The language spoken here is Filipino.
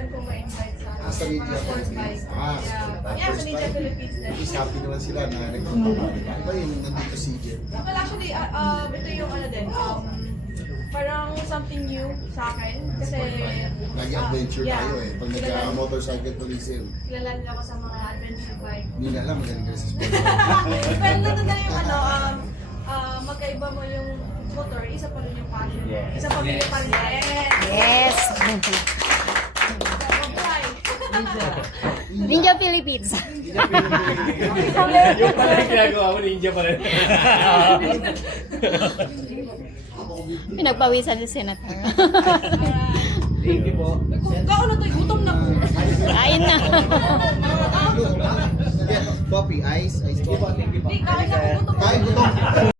time ko ma-invite sa Sa Media mga sports Philippines. bike. Ah, Yeah, sa Media Philippines din. At least happy naman sila na nagpapakali. Ano ba yung nandito si Jen? Well, actually, ito yung ano din, parang something new sa akin. Kasi, Lagi adventure yeah, tayo eh. Pag nag-motorcycle tourism, kilala niyo ako sa mga adventure bike. hindi na alam, magaling ka sa sport. Well, nandun na yung ano, magkaiba mo yung motor, isa pa rin yung passion. Yeah. Isa pa rin yung passion. Yes! Ninja Philippines. Yung pala yung ginagawa mo, ninja pala. Pinagpawisan ni Senator. Thank you po. Kaon na tayo, gutom na po. Kain na. Coffee, ice coffee. Thank you po. Hindi, kain na po, gutom na. Kain ko to.